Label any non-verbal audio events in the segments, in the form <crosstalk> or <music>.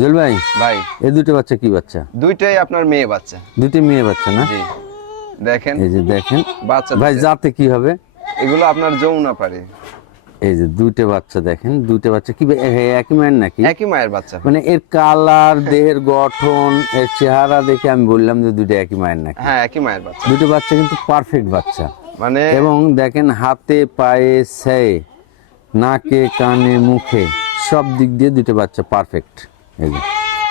জুয়েল ভাই? ভাই। এই দুটো বাচ্চা কি বাচ্চা? দুইটাই আপনার মেয়ে বাচ্চা। দুটি মেয়ে বাচ্চা না? জি। দেখেন। এই যে দেখেন। বাচ্চা ভাই যাতে কি হবে? এগুলো আপনার যমুনা পারে এই যে দুইটা বাচ্চা দেখেন দুইটা বাচ্চা কি একই মায়ের নাকি? একই মায়ের বাচ্চা। মানে এর কালার দেহের গঠন এর চেহারা দেখে আমি বললাম যে দুটো একই মায়ের নাকি? হ্যাঁ একই মায়ের বাচ্চা। দুটো বাচ্চা কিন্তু পারফেক্ট বাচ্চা। মানে এবং দেখেন হাতে পায়ে সেয়ে নাকে কানে মুখে সব দিক দিয়ে দুটো বাচ্চা পারফেক্ট এই যে।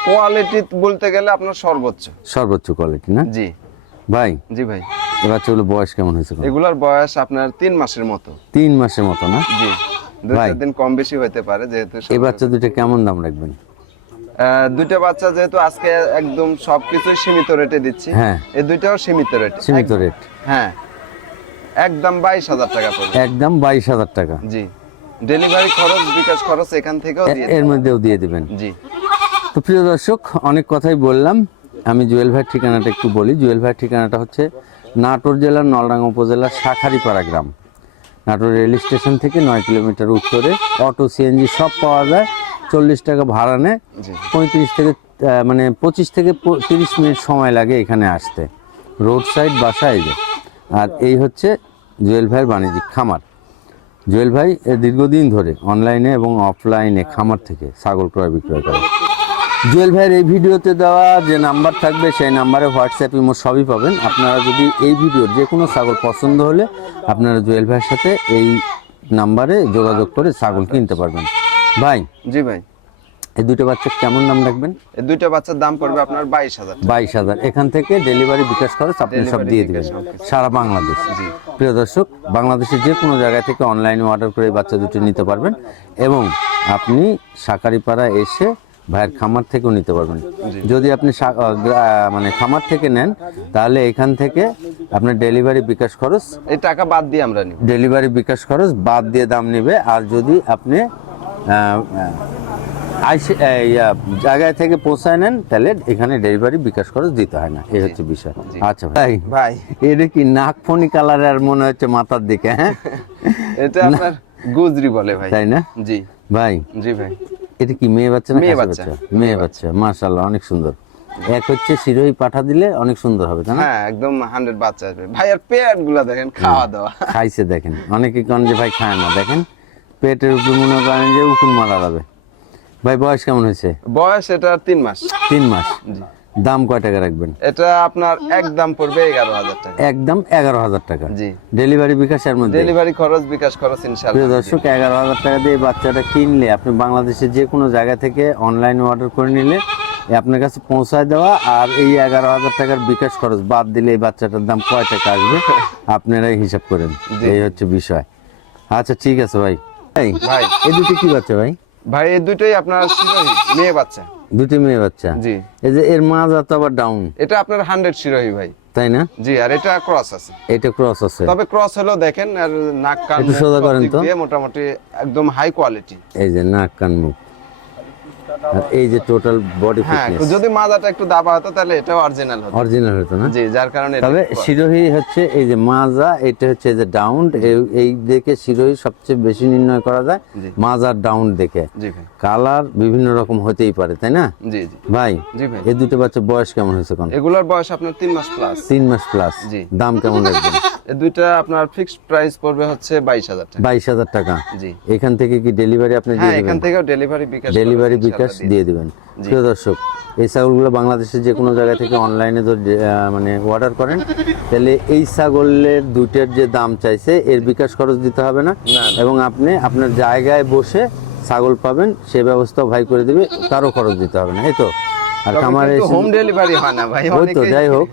কোয়ালিটি বলতে গেলে আপনার সর্বোচ্চ। সর্বোচ্চ কোয়ালিটি না? জি। ভাই জি ভাই। এ বাচ্চাগুলো বয়স কেমন হয়েছে এগুলার বয়স আপনার তিন মাসের মতো। তিন মাসের মতো না? জি। দু চার দিন কম বেশি হতে পারে যেহেতু এই বাচ্চা দুটো কেমন দাম রাখবেন? দুইটা বাচ্চা যেহেতু আজকে একদম সবকিছু সীমিত রেটে দিচ্ছি। হ্যাঁ। এই দুইটাও সীমিত রেট সীমিত রেট হ্যাঁ। একদম বাইশ হাজার টাকা পড়বে একদম বাইশ হাজার টাকা। জি। ডেলিভারি খরচ বিকাশ খরচ এখান থেকেও এর মধ্যেও দিয়ে দিবেন। জি। তো প্রিয় দর্শক অনেক কথাই বললাম। আমি জুয়েল ভাইয়ের ঠিকানাটা একটু বলি। জুয়েল ভাইয়ের ঠিকানাটা হচ্ছে নাটোর জেলার নলডাঙ্গা উপজেলার শাখারিপাড়া গ্রাম। নাটোর রেল স্টেশন থেকে নয় কিলোমিটার উত্তরে অটো সিএনজি সব পাওয়া যায়। চল্লিশ টাকা ভাড়া নেয়। পঁয়ত্রিশ থেকে মানে পঁচিশ থেকে তিরিশ মিনিট সময় লাগে এখানে আসতে। রোড সাইড বাসা এই যে। আর এই হচ্ছে জুয়েল ভাইয়ের বাণিজ্যিক খামার। জুয়েল ভাই এ দীর্ঘদিন ধরে অনলাইনে এবং অফলাইনে খামার থেকে ছাগল ক্রয় বিক্রয় করে। জুয়েল ভাইয়ের এই ভিডিওতে দেওয়া যে নাম্বার থাকবে সেই নাম্বারে হোয়াটসঅ্যাপ ইমো সবই পাবেন। আপনারা যদি এই ভিডিওর যে কোনো ছাগল পছন্দ হলে আপনারা জুয়েল ভাইয়ের সাথে এই নাম্বারে যোগাযোগ করে ছাগল কিনতে পারবেন। ভাই? জি ভাই। এই দুটো বাচ্চা কেমন দাম রাখবেন? এই দুটো বাচ্চার দাম পড়বে আপনার বাইশ হাজার বাইশ হাজার। এখান থেকে ডেলিভারি বিকাশ খরচ আপনি সব দিয়ে দিবেন। সারা বাংলাদেশ। প্রিয় দর্শক বাংলাদেশের যে কোনো জায়গা থেকে অনলাইনে অর্ডার করে বাচ্চা দুটো নিতে পারবেন। এবং আপনি সাকারিপাড়া এসে ভাইয়ের খামার থেকেও নিতে পারবেন। যদি আপনি মানে খামার থেকে নেন তাহলে এখান থেকে আপনার ডেলিভারি বিকাশ খরচ এই টাকা বাদ দিয়ে আমরা নিব। ডেলিভারি বিকাশ খরচ বাদ দিয়ে দাম নেবে। আর যদি আপনি আইসে জায়গায় থেকে পৌঁছায় নেন তাহলে এখানে ডেলিভারি বিকাশ খরচ দিতে হয় না। এই হচ্ছে বিষয়। আচ্ছা ভাই। ভাই। এটা কি নাকফনি কালারের মনে হচ্ছে মাথার দিকে হ্যাঁ? এটা আপনার গুজরি বলে ভাই। তাই না? জি। ভাই। জি ভাই। এটা কি মেয়ে বাচ্চা না মেয়ে বাচ্চা। মেয়ে বাচ্চা মাশাআল্লাহ অনেক সুন্দর। এক হচ্ছে শিরোই পাঠা দিলে অনেক সুন্দর হবে তাই না? হ্যাঁ একদম হান্ড্রেড বাচ্চা আসবে ভাই আর পেটগুলা দেখেন খাওয়া দাওয়া। খাইছে দেখেন। অনেকে কোন যে ভাই খায় না। দেখেন পেটের উপরে মনে করেন যে উকুন মারা যাবে ভাই বয়স কেমন হয়েছে? বয়স এটা তিন মাস। তিন মাস। জি। দাম কয় টাকা রাখবেন? এটা আপনার একদম পড়বে এগারো হাজার টাকা। একদম এগারো হাজার টাকা। জি। ডেলিভারি বিকাশের মধ্যে? ডেলিভারি খরচ বিকাশ খরচ ইনশাল্লাহ দর্শক এগারো হাজার টাকা দিয়ে বাচ্চাটা কিনলে আপনি বাংলাদেশের যে কোনো জায়গা থেকে অনলাইন অর্ডার করে নিলে আপনার কাছে পৌঁছায় দেওয়া আর এই এগারো হাজার টাকার বিকাশ খরচ বাদ দিলে এই বাচ্চাটার দাম কয় টাকা আসবে <laughs> আপনারাই হিসাব করেন। এই হচ্ছে বিষয়। আচ্ছা ঠিক আছে ভাই। ভাই। ভাই এই দুটি কি বাচ্চা ভাই? ভাই এই দুটোই আপনার মেয়ে বাচ্চা। দুটি মেয়ে বাচ্চা? জি। এই যে এর মাজা তো আবার ডাউন এটা আপনার হান্ড্রেড শিরোহী ভাই। তাই না? জি আর এটা ক্রস আছে। এটা ক্রস আছে। তবে ক্রস হলো দেখেন আর নাক কান একটু সোজা করেন তো। দিয়ে মোটামুটি একদম হাই কোয়ালিটি এই যে নাক কান মুখ। আর এই যে টোটাল বডি ফিটনেস যদি মাজাটা একটু দাবা হতো তাহলে এটা অরিজিনাল হতো। অরিজিনাল হতো না? জি যার কারণে তবে শিরোহী হচ্ছে এই যে মাজা এটা হচ্ছে যে ডাউন এই দেখে শিরোহী সবচেয়ে বেশি নির্ণয় করা যায় মাজার ডাউন দেখে। কালার বিভিন্ন রকম হতেই পারে তাই না? জি জি। ভাই এই দুটো বাচ্চা বয়স কেমন হয়েছে কোন এগুলোর বয়স আপনার তিন মাস প্লাস তিন মাস প্লাস। দাম কেমন এই দুইটা আপনার ফিক্সড প্রাইস পড়বে হচ্ছে বাইশ হাজার টাকা। বাইশ হাজার টাকা। জি। এখান থেকে কি ডেলিভারি আপনি দিয়ে হ্যাঁ এখান থেকেও ডেলিভারি বিকাশ ডেলিভারি বিকাশ দিয়ে দিবেন। প্রিয় দর্শক এই ছাগলগুলো বাংলাদেশের যে কোনো জায়গা থেকে অনলাইনে তো মানে অর্ডার করেন তাহলে এই ছাগলের দুটের যে দাম চাইছে এর বিকাশ খরচ দিতে হবে না। এবং আপনি আপনার জায়গায় বসে ছাগল পাবেন সে ব্যবস্থাও ভাই করে দিবে তারও খরচ দিতে হবে না এই তো? আর খামারে হোম ডেলিভারি হয় না ভাই ওই তো যাই হোক।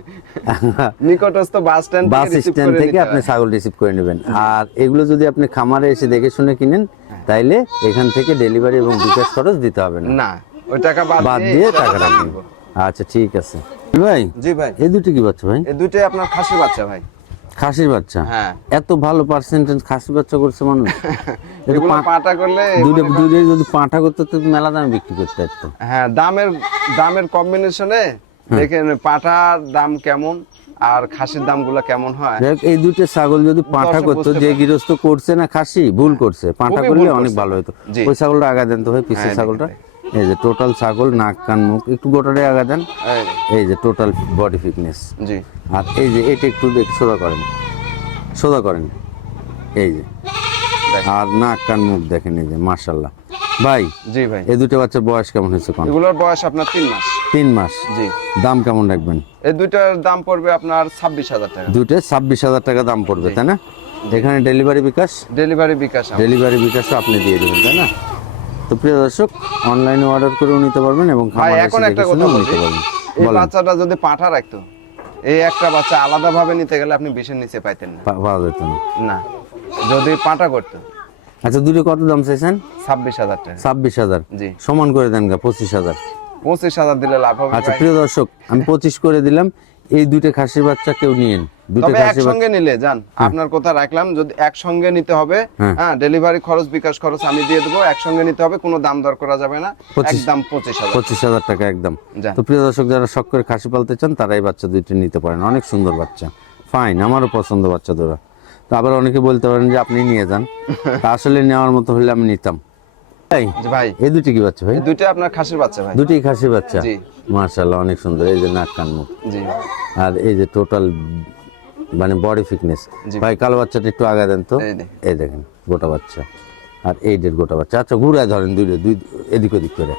নিকটস্থ বাস স্ট্যান্ড বাস স্ট্যান্ড থেকে আপনি ছাগল রিসিভ করে নেবেন। আর এগুলো যদি আপনি খামারে এসে দেখে শুনে কিনেন তাইলে এখান থেকে ডেলিভারি এবং বিকাশ খরচ দিতে হবে না। না ওই টাকা বাদ দিয়ে টাকা রাখবেন আচ্ছা ঠিক আছে। ভাই জি ভাই। এই দুটো কি বাচ্চা ভাই? এই দুইটাই আপনার খাসি বাচ্চা ভাই। খাসির বাচ্চা? হ্যাঁ। এত ভালো পার্সেন্টেজ খাসি বাচ্চা করছে মানুষ। <laughs> পাটা করলে দুটো দুটো যদি করতে তো মেলা দামে বিক্রি করতে পারতো। হ্যাঁ দামের দামের কম্বিনেশনে দেখেন পাটার দাম কেমন আর খাসির দামগুলো কেমন হয়। এই দুটো ছাগল যদি পাঁঠা করতো যে গৃহস্থ করছে না খাসি ভুল করছে। পাঁঠা করলে অনেক ভালো হতো। ওই ছাগলটা আগা দেন তো ভাই পিসের হ্যাঁ, ছাগলটা। এই যে টোটাল ছাগল নাক কান মুখ একটু গোটাটাই আগা দেন। এই, যে। টোটাল বডি ফিটনেস জি। আর এই যে এটা একটু সোজা করেন। সোজা করেন। এই যে। আর নাক কান মুখ দেখেন এই যে মার্শাল্লাহ ভাই জি ভাই। এই দুটো বাচ্চার বয়স কেমন হয়েছে কোন? এগুলোর বয়স আপনার তিন মাস। তিন মাস। জি। দাম কেমন রাখবেন? এই দুইটার দাম পড়বে আপনার ছাব্বিশ হাজার টাকা। দুটো ছাব্বিশ হাজার টাকা দাম পড়বে তাই না? এখানে delivery bKash? Delivery bKash. Delivery বিকাশও আপনি দিয়ে দেবেন তাই না? তো প্রিয় দর্শক অনলাইনে অর্ডার করেও নিতে পারবেন এবং ভাই এখন একটা কথা বলি। নিতে পারবেন। এই বাচ্চাটা যদি পাঠা রাখতো এই একটা বাচ্চা আলাদা ভাবে নিতে গেলে আপনি বিশের নিচে পাইতেন না। পাওয়া যেত না। না যদি পাটা করতো। আচ্ছা দুটো কত দাম চাইছেন? ছাব্বিশ হাজার টাকা। ছাব্বিশ হাজার। জি। সমান করে দেন গা পঁচিশ হাজার। পঁচিশ হাজার দিলে লাভ হবে আচ্ছা প্রিয় দর্শক আমি পঁচিশ করে দিলাম। এই দুইটা খাসির বাচ্চা কেউ নিয়েন দুটো খাসির একসঙ্গে নিলে যান আপনার কথা রাখলাম যদি একসঙ্গে নিতে হবে হ্যাঁ। হ্যাঁ ডেলিভারি খরচ বিকাশ খরচ আমি দিয়ে দেবো একসঙ্গে নিতে হবে কোনো দাম দর করা যাবে না পঁচিশ- একদম পঁচিশ হাজার। পঁচিশ হাজার টাকা একদম। তো প্রিয় দর্শক যারা শখ করে খাসি পালতে চান তারা এই বাচ্চা দুইটি নিতে পারেন। অনেক সুন্দর বাচ্চা। ফাইন আমারও পছন্দ বাচ্চা দুরা তো আবার অনেকে বলতে পারেন যে আপনি নিয়ে যান। <laughs> আসলে নেওয়ার মতো হলে আমি নিতাম। ভাই এই দুটি কি বাচ্চা ভাই? আপনার খাসির বাচ্চা ভাই। দুটি খাসি বাচ্চা? জি। অনেক সুন্দর। এই যে নাক কান মুখ। জি। আর এই যে টোটাল মানে বডি ফিটনেস ভাই কালো বাচ্চাটা একটু আগা দেন তো। এই দেখেন গোটা বাচ্চা। আর এই ডের গোটা বাচ্চা। আচ্ছা ঘুরায় ধরেন দুই দুই এদিক ওদিক করে।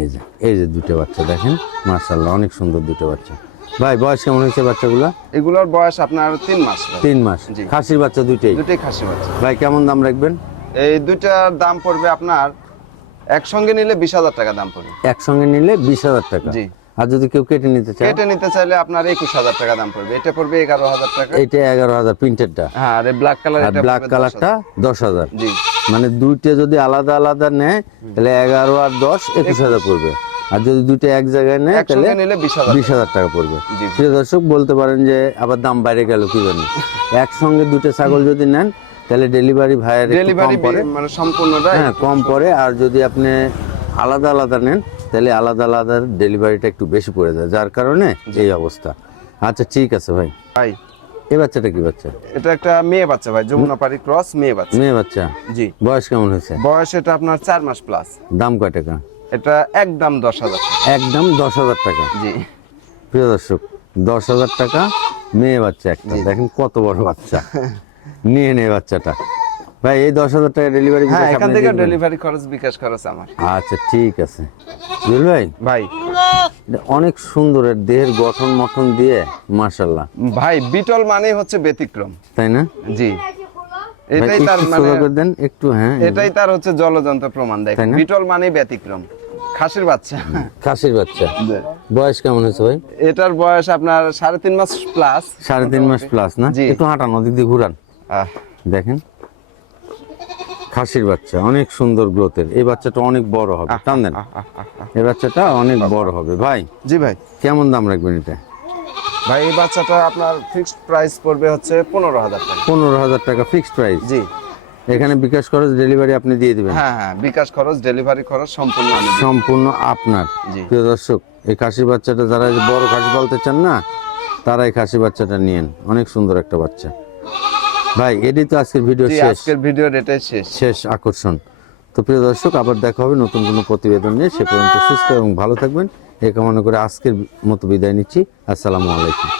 এই যে এই যে দুটো বাচ্চা দেখেন। মার্শাল্লাহ অনেক সুন্দর দুটো বাচ্চা। ভাই বয়স কেমন হয়েছে বাচ্চাগুলো? এগুলোর বয়স আপনার তিন মাস তিন মাস। খাসির বাচ্চা দুইটাই? দুটোই খাসি বাচ্চা। ভাই কেমন দাম রাখবেন? এই দুইটার দাম পড়বে আপনার একসঙ্গে নিলে বিশ হাজার টাকা দাম পড়বে। একসঙ্গে নিলে বিশ হাজার টাকা? জি। আর যদি কেউ কেটে নিতে চায়? কেটে নিতে চাইলে আপনার একুশ হাজার টাকা দাম পড়বে। এটা পড়বে এগারো হাজার টাকা। এইটা এগারো হাজার প্রিন্টেডটা? হ্যাঁ আর ব্ল্যাক কালার ব্ল্যাক কালারটা দশ হাজার। জি। মানে দুইটা যদি আলাদা আলাদা নেয় তাহলে এগারো আর দশ একুশ হাজার পড়বে। আর যদি দুইটা এক জায়গায় নেয় তাহলে নিলে বিশ হাজার বিশ হাজার টাকা পড়বে। প্রিয় দর্শক বলতে পারেন যে আবার দাম বাইরে গেল কি জানি। <laughs> একসঙ্গে দুটো ছাগল যদি নেন তাহলে ডেলিভারি ভাইয়ের ডেলিভারি পড়ে। মানে সম্পূর্ণটা হ্যাঁ কম পড়ে। আর যদি আপনি আলাদা আলাদা নেন তাহলে আলাদা আলাদা ডেলিভারিটা একটু বেশি পড়ে যায়। যার কারণে এই অবস্থা। আচ্ছা ঠিক আছে ভাই। ভাই। এই বাচ্চাটা কি বাচ্চা? এটা একটা মেয়ে বাচ্চা ভাই যমুনাপাড়ি ক্রস মেয়ে বাচ্চা। মেয়ে বাচ্চা? জি। বয়স কেমন হয়েছে? বয়স এটা আপনার চার মাস প্লাস দাম কয় টাকা? এটা একদম দশ হাজার। একদম দশ হাজার টাকা। জি। প্রিয় দর্শক দশ হাজার টাকা মেয়ে বাচ্চা একটা। দেখেন কত বড় বাচ্চা। <laughs> নিয়ে নে বাচ্চাটা। ভাই এই দশ হাজার টাকা ডেলিভারি হ্যাঁ এখান থেকে ডেলিভারি খরচ বিকাশ খরচ আমার। আচ্ছা ঠিক আছে। জুয়েল ভাই ভাই। অনেক সুন্দর এর দেহের গঠন মঠন দিয়ে মার্শাল্লাহ ভাই বিটল মানেই হচ্ছে ব্যতিক্রম। তাই না? জি। এটাই তার মানে দেন একটু হ্যাঁ এটাই তার হচ্ছে জলযন্ত্র প্রমাণ দেয় বিটল মানেই ব্যতিক্রম। খাসির বাচ্চা। খাসির বাচ্চা। বয়স কেমন হয়েছে ভাই? এটার বয়স আপনার সাড়ে তিন মাস প্লাস সাড়ে তিন মাস প্লাস না? একটু হাঁটান ওদিক দিয়ে ঘুরান। দেখেন। খাসির বাচ্চা অনেক সুন্দর গ্রোথের এই বাচ্চাটা অনেক বড় হবে টান দেন এই বাচ্চাটা অনেক বড় হবে। ভাই জি ভাই। কেমন দাম রাখবেন এটা? ভাই এই বাচ্চাটা আপনার ফিক্সড প্রাইস পড়বে হচ্ছে পনেরো হাজার টাকা। পনেরো হাজার টাকা ফিক্সড প্রাইস জি। এখানে বিকাশ খরচ ডেলিভারি আপনি দিয়ে দিবেন? হ্যাঁ হ্যাঁ বিকাশ খরচ ডেলিভারি খরচ সম্পূর্ণ। সম্পূর্ণ আপনার। প্রিয় দর্শক এই খাসি বাচ্চাটা যারা বড় খাসি পালতে চান না তারা এই খাসি বাচ্চাটা নিয়েন। অনেক সুন্দর একটা বাচ্চা। ভাই এটি তো আজকের ভিডিও শেষ। আজকের ভিডিও এটাই শেষ। শেষ আকর্ষণ। তো প্রিয় দর্শক আবার দেখা হবে নতুন কোনো প্রতিবেদন নিয়ে। সে পর্যন্ত সুস্থ এবং ভালো থাকবেন। এই কামনা করে আজকের মতো বিদায় নিচ্ছি। আসসালামু আলাইকুম।